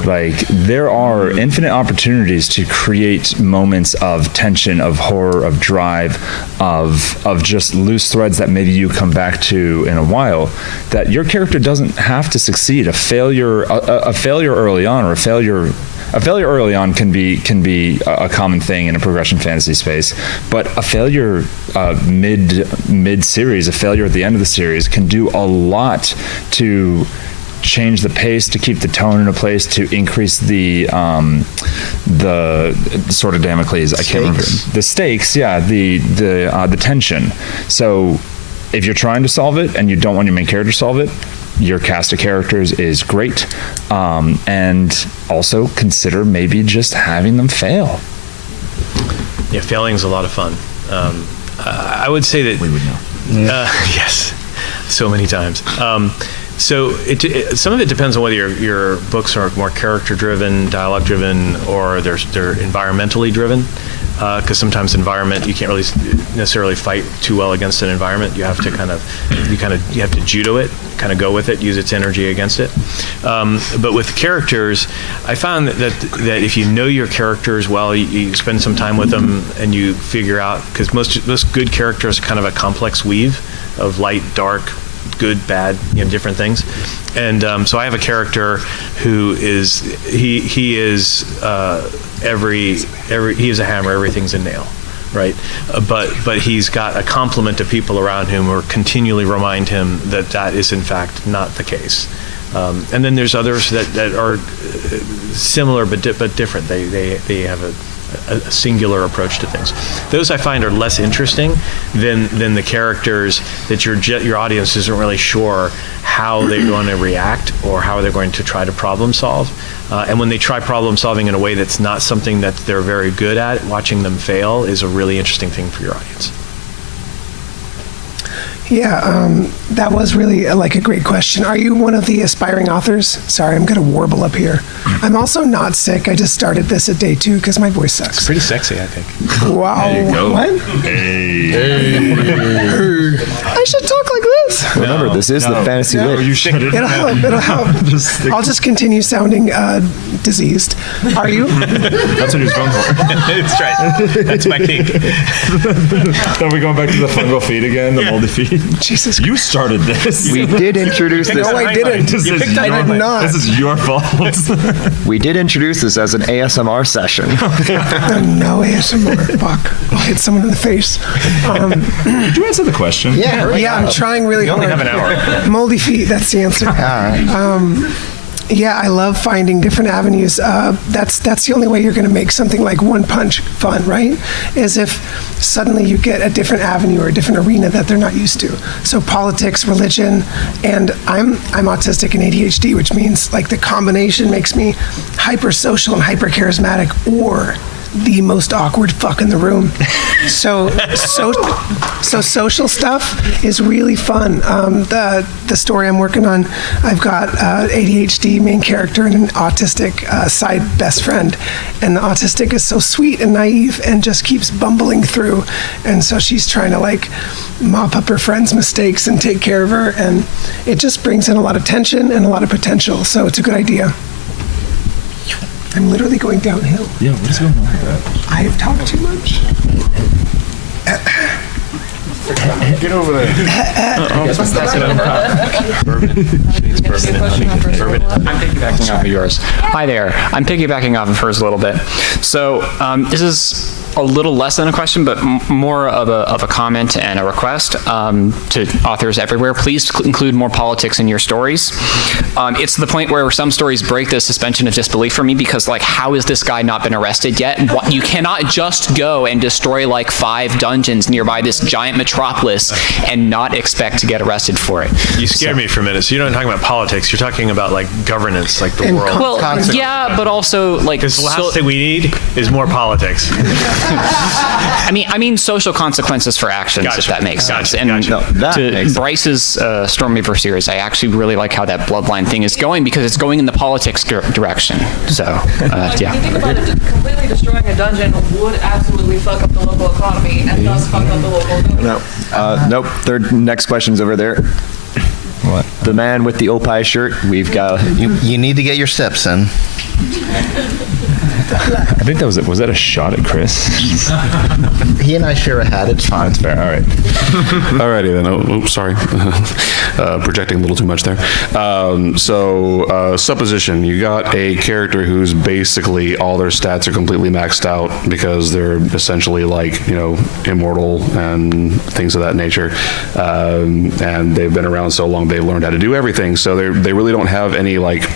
Like, there are infinite opportunities to create moments of tension, of horror, of drive, of just loose threads that maybe you come back to in a while, that your character doesn't have to succeed. A failure early on, or a failure early on can be a common thing in a progression fantasy space, but a failure mid series, a failure at the end of the series, can do a lot to change the pace, to keep the tone in a place, to increase the sort of Damocles. I can't remember the stakes. Yeah, the tension. So if you're trying to solve it and you don't want your main character to solve it, your cast of characters is great, and also consider maybe just having them fail. Yeah, failing is a lot of fun. I would say that we would know. Yes, so many times. So some of it depends on whether your books are more character-driven, dialogue-driven, or they're environmentally driven. Because sometimes environment, you can't really necessarily fight too well against an environment. You have to you have to judo it, kind of go with it, use its energy against it. But with characters, I found that if you know your characters well, you spend some time with them and you figure out, because most good characters are kind of a complex weave of light, dark, good, bad, different things. And so I have a character who is he is he is a hammer, everything's a nail, right? But he's got a complement of people around him who continually remind him that is in fact not the case. And then there's others that are similar but different. They have a singular approach to things. Those I find are less interesting than the characters that your audience isn't really sure how they're going to react or how they're going to try to problem solve. And when they try problem solving in a way that's not something that they're very good at, watching them fail is a really interesting thing for your audience. Yeah, that was really a great question. Are you one of the aspiring authors? Sorry, I'm going to warble up here. I'm also not sick. I just started this at day 2 because my voice sucks. It's pretty sexy, I think. Wow. There you go. What? Hey. I should talk like this. Remember, this is the fantasy lit. You should. It'll help. I'll just continue sounding diseased. Are you? That's what he was going for. That's right. That's my kink. Are we going back to the fungal feet again? The moldy feet? Jesus You started this. We did introduce this. No, I didn't. I did not. This is your fault. We did introduce this as an ASMR session. No ASMR. Fuck. I'll hit someone in the face. Did you answer the question? Yeah, I'm trying really hard. only have an hour. Moldy feet, that's the answer. All right. Yeah, I love finding different avenues. That's the only way you're going to make something like One Punch fun, right? Is if suddenly you get a different avenue or a different arena that they're not used to. So politics, religion, and I'm autistic and ADHD, which means the combination makes me hyper social and hyper charismatic, or the most awkward fuck in the room. So social stuff is really fun. The story I'm working on, I've got ADHD main character and an autistic side best friend, and the autistic is so sweet and naive and just keeps bumbling through, and so she's trying to mop up her friend's mistakes and take care of her, and it just brings in a lot of tension and a lot of potential. So it's a good idea. I'm literally going downhill. Yeah, what is going on with that? I have talked too much. Get over there. I'm piggybacking off of yours. Hi there. I'm piggybacking off of hers a little bit. So this is a little less than a question, but more of a comment and a request to authors everywhere. Please include more politics in your stories. It's to the point where some stories break the suspension of disbelief for me because, like, how has this guy not been arrested yet? You cannot just go and destroy like 5 dungeons nearby this giant metropolis and not expect to get arrested for it. You scared me for a minute. So you're not talking about politics. You're talking about like governance, like the And world. Well, yeah, but also like Because the last thing we need is more politics. I mean social consequences for actions, if that makes sense. And to Bryce's Stormweaver series, I actually really like how that bloodline thing is going because it's going in the politics direction. So, yeah. If you think about it, completely destroying a dungeon would absolutely fuck up the local economy and thus fuck up the local government. Nope. Third next question's over there. What? The man with the Opie shirt. We've got. You need to get your steps in. I think that was that a shot at Chris? He and I share a hat. It's fine. That's fair. All right. Alrighty then. Oops, sorry. Projecting a little too much there. So supposition. You got a character who's basically all their stats are completely maxed out because they're essentially like, immortal and things of that nature. And they've been around so long they've learned how to do everything. So they really don't have any like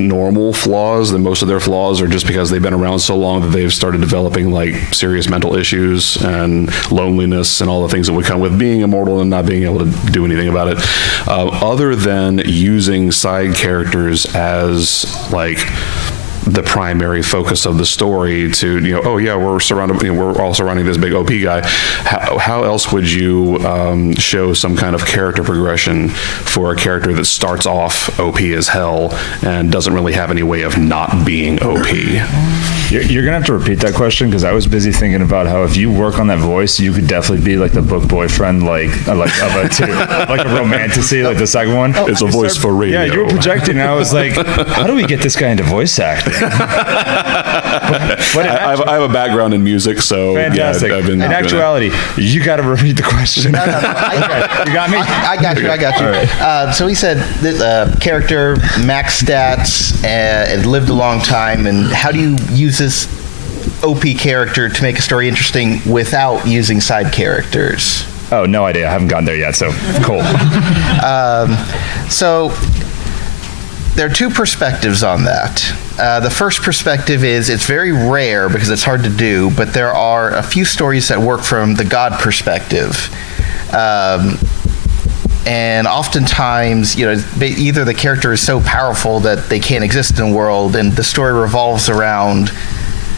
normal flaws. That most of their flaws are just because they've been around so long that they've started developing like serious mental issues and loneliness and all the things that would come with being immortal and not being able to do anything about it, other than using side characters as like the primary focus of the story to, we're surrounded, we're all surrounding this big OP guy. How else would you show some kind of character progression for a character that starts off OP as hell and doesn't really have any way of not being OP? You're gonna have to repeat that question because I was busy thinking about how if you work on that voice, you could definitely be like the book boyfriend, like of a two, like a romantasy, like the second one. It's a voice for radio. Yeah, you were projecting. And I was like, how do we get this guy into voice acting? I have a background in music, so fantastic. Yeah, in actuality, you got to repeat the question. No, you got me. I got you. Right. So he said that character, max stats, and lived a long time. And how do you use this OP character to make a story interesting without using side characters? Oh, no idea. I haven't gotten there yet. So cool. So there are 2 perspectives on that. The first perspective is it's very rare because it's hard to do, but there are a few stories that work from the God perspective. And oftentimes, either the character is so powerful that they can't exist in the world, and the story revolves around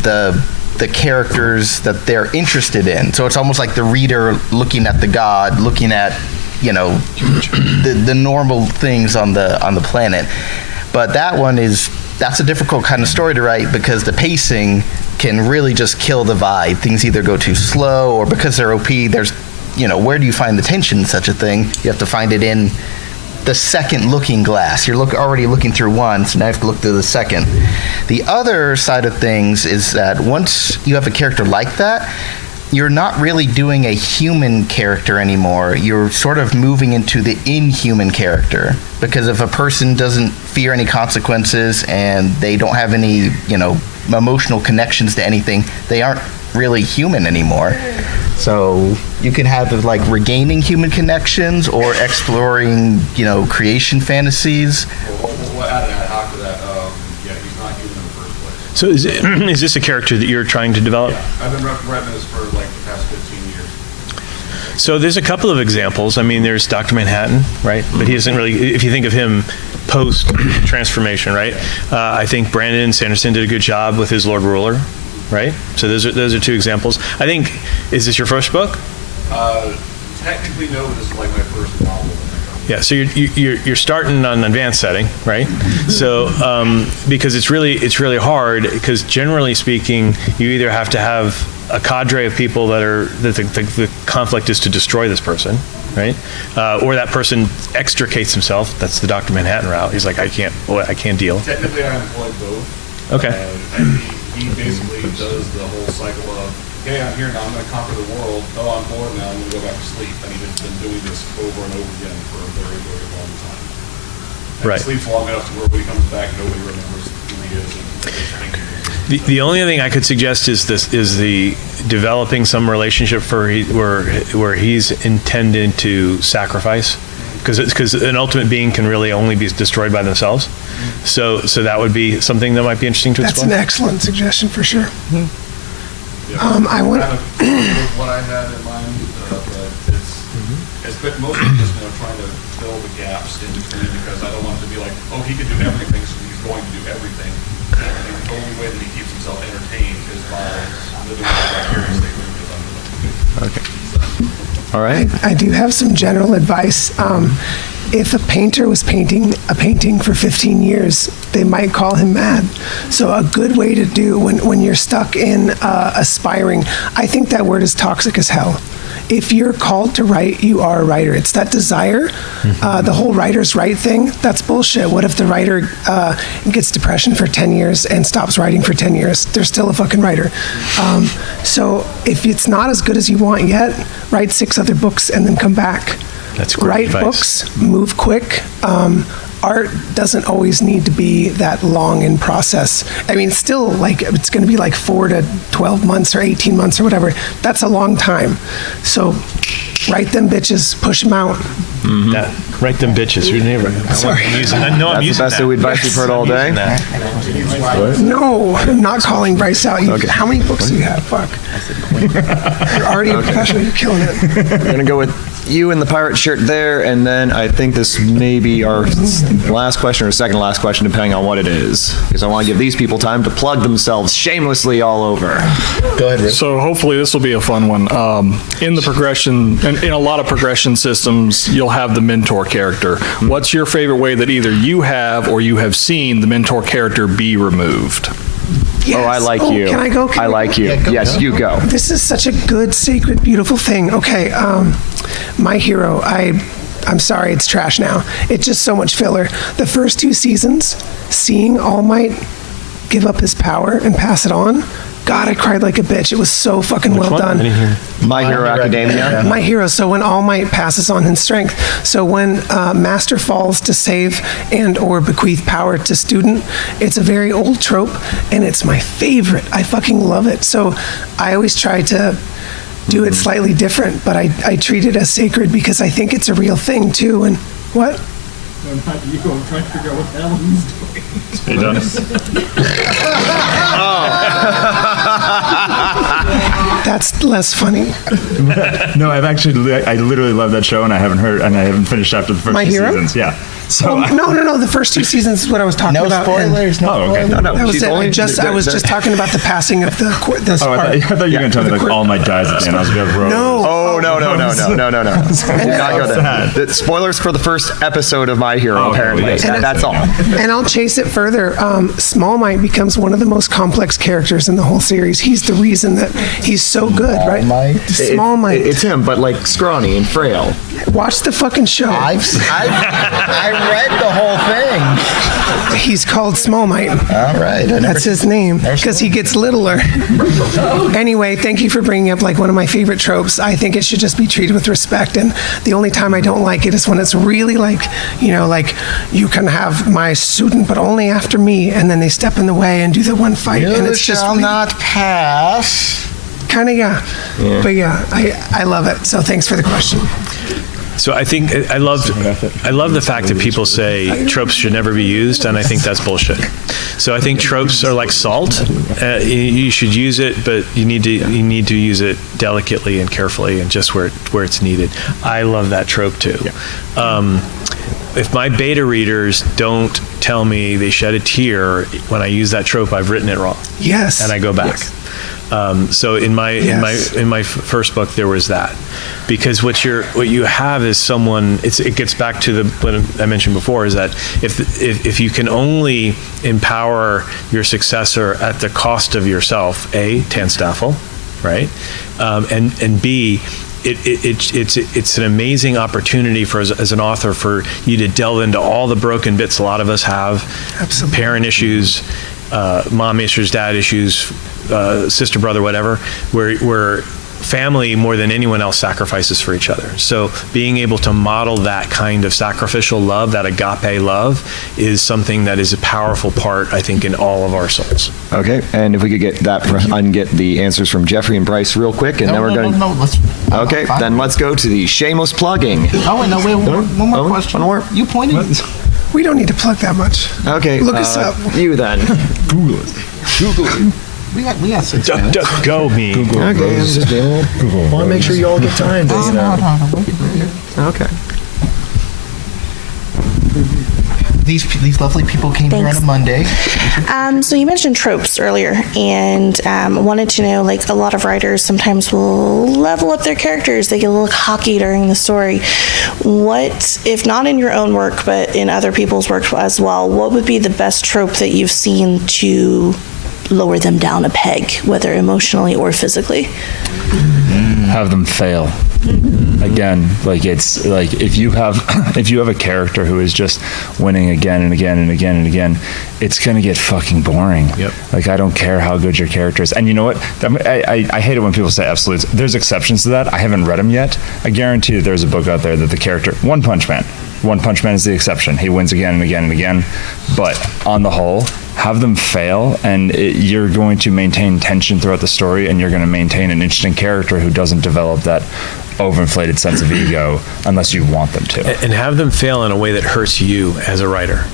the characters that they're interested in. So it's almost like the reader looking at the God, looking at, the normal things on the planet. But that's a difficult kind of story to write because the pacing can really just kill the vibe. Things either go too slow or because they're OP, there's, where do you find the tension in such a thing? You have to find it in the second looking glass. You're already looking through one, so now you have to look through the second. The other side of things is that once you have a character like that, you're not really doing a human character anymore. You're sort of moving into the inhuman character. Because if a person doesn't fear any consequences and they don't have any, emotional connections to anything, they aren't really human anymore. So you can have it like regaining human connections or exploring, creation fantasies. We'll add an ad hoc to that. He's not human in the first place. So is this a character that you're trying to develop? Yeah, I've been writing this for like the past 15 years. So there's a couple of examples. I mean, there's Dr. Manhattan, right? But he doesn't really, if you think of him post-transformation, right? I think Brandon Sanderson did a good job with his Lord Ruler, right? So those are 2 examples. I think, is this your first book? Technically, no, but this is like my first novel. Yeah, so you're starting on an advanced setting, right? So because it's really hard because generally speaking, you either have to have a cadre of people that the conflict is to destroy this person, right? Or that person extricates himself. That's the Dr. Manhattan route. He's like, I can't deal. Technically, I employ both. Okay. He basically does the whole cycle of, okay, I'm here now, I'm going to conquer the world. Oh, I'm bored now, I'm going to go back to sleep. And he's been doing this over and over again for a very, very long time. And Right. he sleeps long enough to where when he comes back, nobody remembers who he is and his thinking. The only thing I could suggest is the developing some relationship where he's intended to sacrifice, because an ultimate being can really only be destroyed by themselves. So that would be something that might be interesting to explore. That's an excellent suggestion for sure. I want what I had in mind it's been mostly just trying to fill the gaps in between, because I don't want it to be like, oh, he can do everything, so he's going to do everything. I think the only way that he keeps himself entertained is by living the vicarious state. Okay. All right. I do have some general advice. If a painter was painting a painting for 15 years, they might call him mad. So a good way to do when you're stuck in aspiring, I think that word is toxic as hell. If you're called to write, you are a writer. It's that desire. The whole writer's right thing, that's bullshit. What if the writer gets depression for 10 years and stops writing for 10 years? They're still a fucking writer. So if it's not as good as you want yet, write 6 other books and then come back. That's great Write advice. books, move quick. Art doesn't always need to be that long in process. I mean, still, like, it's going to be like 4 to 12 months or 18 months or whatever. That's a long time. So write them bitches, push them out. Write them bitches. Your neighbor. Sorry. I'm using That's the best advice we've heard all day. No, I'm not calling Bryce out. How many books do you have? Fuck. You're already a professional. You're killing it. We're going to go with you in the pirate shirt there, and then I think this may be our last question or second to last question, depending on what it is, because I want to give these people time to plug themselves shamelessly all over. Go ahead, Rick. So hopefully this will be a fun one. In the progression, in a lot of progression systems, you'll have the mentor character. What's your favorite way that either you have or you have seen the mentor character be removed? Yes. Oh, I like you. Can I go? I like you. Yes, you go. This is such a good, sacred, beautiful thing. Okay, my hero, I'm sorry, it's trash now. It's just so much filler. The first 2 seasons, seeing All Might give up his power and pass it on, God, I cried like a bitch. It was so fucking well done. My Hero Academia. My Hero. So when All Might passes on his strength. So when Master falls to save and or bequeath power to student, it's a very old trope, and it's my favorite. I fucking love it. So I always try to do it slightly different, but I treat it as sacred because I think it's a real thing too. And what? I'm trying to figure out what Alan's doing. Are you done? That's less funny. No, I literally love that show, and I haven't finished after the first My 2 Hero? seasons. Yeah. So No. The first 2 seasons is what I was talking about. Spoilers, no okay. spoilers. No. That was She's it. only- I was just talking about the passing of the I thought you were going to tell me like All Might dies at the end. I was going to No. Oh, no. Do not go there. The spoilers for the first episode of My Hero, okay, apparently. well, yes. That's all. And I'll chase it further. Small Might becomes one of the most complex characters in the whole series. He's the reason that he's so good, right? Small Might. It's him, but like scrawny and frail. Watch the fucking show. I read the whole thing. He's called Small Might. All right. That's his name because he gets littler. Anyway, thank you for bringing up like one of my favorite tropes. I think it should just be treated with respect. And the only time I don't like it is when it's really like, like you can have my student, but only after me. And then they step in the way and do the one fight. And it's just shall not pass. kind of, yeah. But yeah, I love it. So thanks for the question. So I think I love the fact that people say tropes should never be used, and I think that's bullshit. So I think tropes are like salt. You should use it, but you need to use it delicately and carefully, and just where it's needed. I love that trope too. Yeah. If my beta readers don't tell me they shed a tear when I use that trope, I've written it wrong. Yes. And I go back. So in my first book there was that, because what you have is someone. It gets back to what I mentioned before, is that if you can only empower your successor at the cost of yourself, A, Tanstaffel, right, and B, it's an amazing opportunity as an author for you to delve into all the broken bits a lot of us have. Absolutely. Parent issues, mom issues, dad issues, sister, brother, whatever, where family more than anyone else sacrifices for each other. So being able to model that kind of sacrificial love, that agape love, is something that is a powerful part, I think, in all of our souls. Okay, and if we could get that, get the answers from Jeffrey and Bryce real quick, and then we're going to... Okay, then let's go to the shameless plugging. Oh, no, wait, one more question. One more? You pointed. We don't need to plug that much. Okay, Look us up. You then. Google it. We got 6 minutes. Go me. Okay, I'm just want to make sure you all get time to, you know. Okay. These lovely people came here on a Monday. So you mentioned tropes earlier, and wanted to know, like, a lot of writers sometimes will level up their characters. They get a little cocky during the story. What, if not in your own work, but in other people's work as well, what would be the best trope that you've seen to lower them down a peg, whether emotionally or physically? Have them fail. Again, like, it's like if you have a character who is just winning again and again and again and again, it's gonna get fucking boring. Yep. Like, I don't care how good your character is. And you know what? I hate it when people say absolutes. There's exceptions to that. I haven't read them yet. I guarantee that there's a book out there that the character, One Punch Man is the exception. He wins again and again and again. But on the whole, have them fail, and you're going to maintain tension throughout the story, and you're going to maintain an interesting character who doesn't develop that overinflated sense of ego unless you want them to. And have them fail in a way that hurts you as a writer.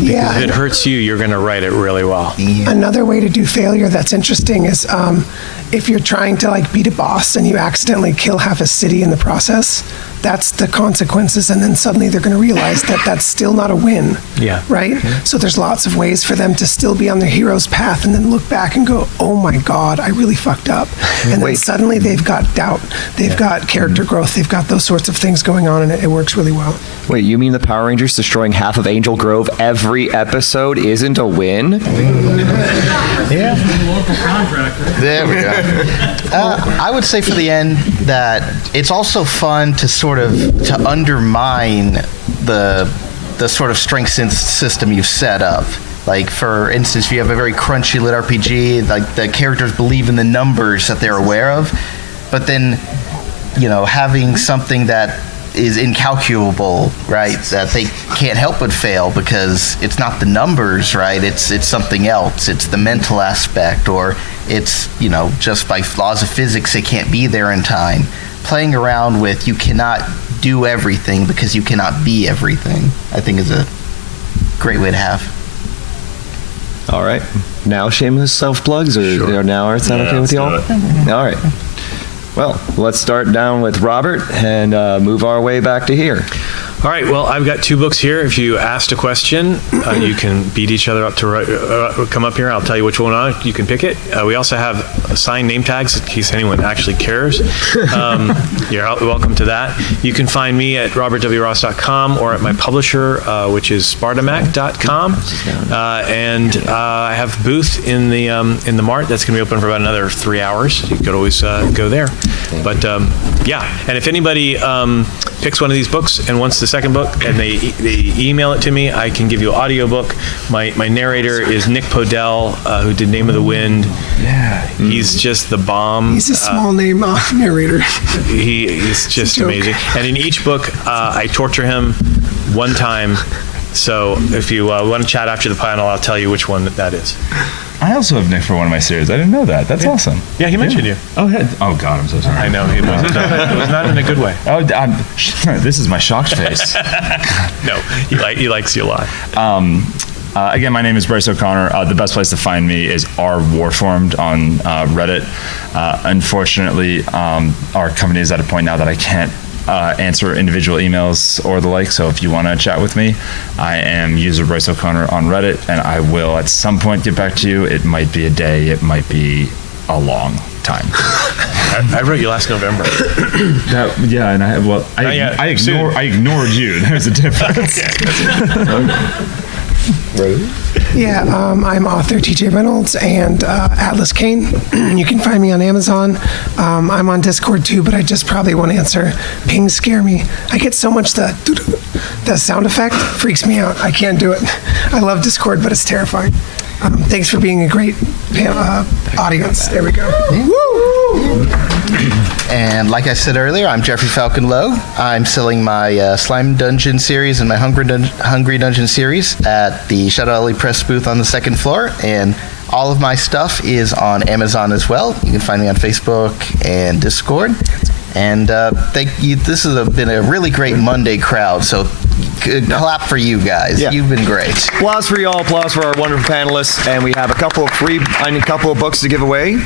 Yeah. If it hurts you, you're going to write it really well. Another way to do failure that's interesting is if you're trying to, like, beat a boss and you accidentally kill half a city in the process, that's the consequences, and then suddenly they're going to realize that that's still not a win. Yeah. Right? So there's lots of ways for them to still be on their hero's path and then look back and go, oh my God, I really fucked up. And then suddenly they've got doubt, they've got character growth, they've got those sorts of things going on, and it works really well. Wait, you mean the Power Rangers destroying half of Angel Grove every episode isn't a win? Yeah. There we go. I would say for the end that it's also fun to sort of to undermine the sort of strength system you've set up. Like, for instance, if you have a very crunchy lit RPG, like, the characters believe in the numbers that they're aware of, but then, you know, having something that is incalculable, right, that they can't help but fail because it's not the numbers, right, it's something else, it's the mental aspect, or it's, you know, just by laws of physics it can't be there in time. Playing around with you cannot do everything because you cannot be everything, I think, is a great way to have. All right. Now shameless self-plugs, or now is that okay with y'all? All right. Well, let's start down with Robert and move our way back to here. All right, well, I've got 2 books here. If you asked a question, you can beat each other up to come up here. I'll tell you which one you can pick it. We also have signed name tags in case anyone actually cares. You're welcome to that. You can find me at robertwross.com or at my publisher, which is spartamac.com. And I have a booth in the Mart that's going to be open for about another 3 hours. You could always go there. But yeah, and if anybody picks one of these books and wants the second book and they email it to me, I can give you an audio book. My narrator is Nick Podell, who did Name of the Wind. Yeah. He's just the bomb. He's a small name narrator. He's just amazing. And in each book, I torture him one time. So if you want to chat after the panel, I'll tell you which one that is. I also have Nick for one of my series. I didn't know that. That's awesome. Yeah, he mentioned you. Oh, oh God, I'm so sorry. I know. It was not in a good way. Oh, this is my shocked face. No, he likes you a lot. Again, my name is Bryce O'Connor. The best place to find me is rwarformed on Reddit. Unfortunately, our company is at a point now that I can't answer individual emails or the like, so if you want to chat with me, I am user Bryce O'Connor on Reddit, and I will at some point get back to you. It might be a day, it might be a long time. I wrote you last November. And I ignored you. There's a difference. Yeah, I'm author TJ Reynolds and Atlas Kane. You can find me on Amazon. I'm on Discord too, but I just probably won't answer. Pings scare me. I get so much that sound effect freaks me out. I can't do it. I love Discord, but it's terrifying. Thanks for being a great audience. There we go. Woo! And like I said earlier, I'm Jeffrey Falcon Lowe. I'm selling my Slime Dungeon series and my Hungry Dungeon series at the Shadow Alley Press booth on the second floor. And all of my stuff is on Amazon as well. You can find me on Facebook and Discord. And thank you. This has been a really great Monday crowd. So good clap for you guys. Yeah. You've been great. Applause for y'all. Applause for our wonderful panelists. And we have a couple of books to give away.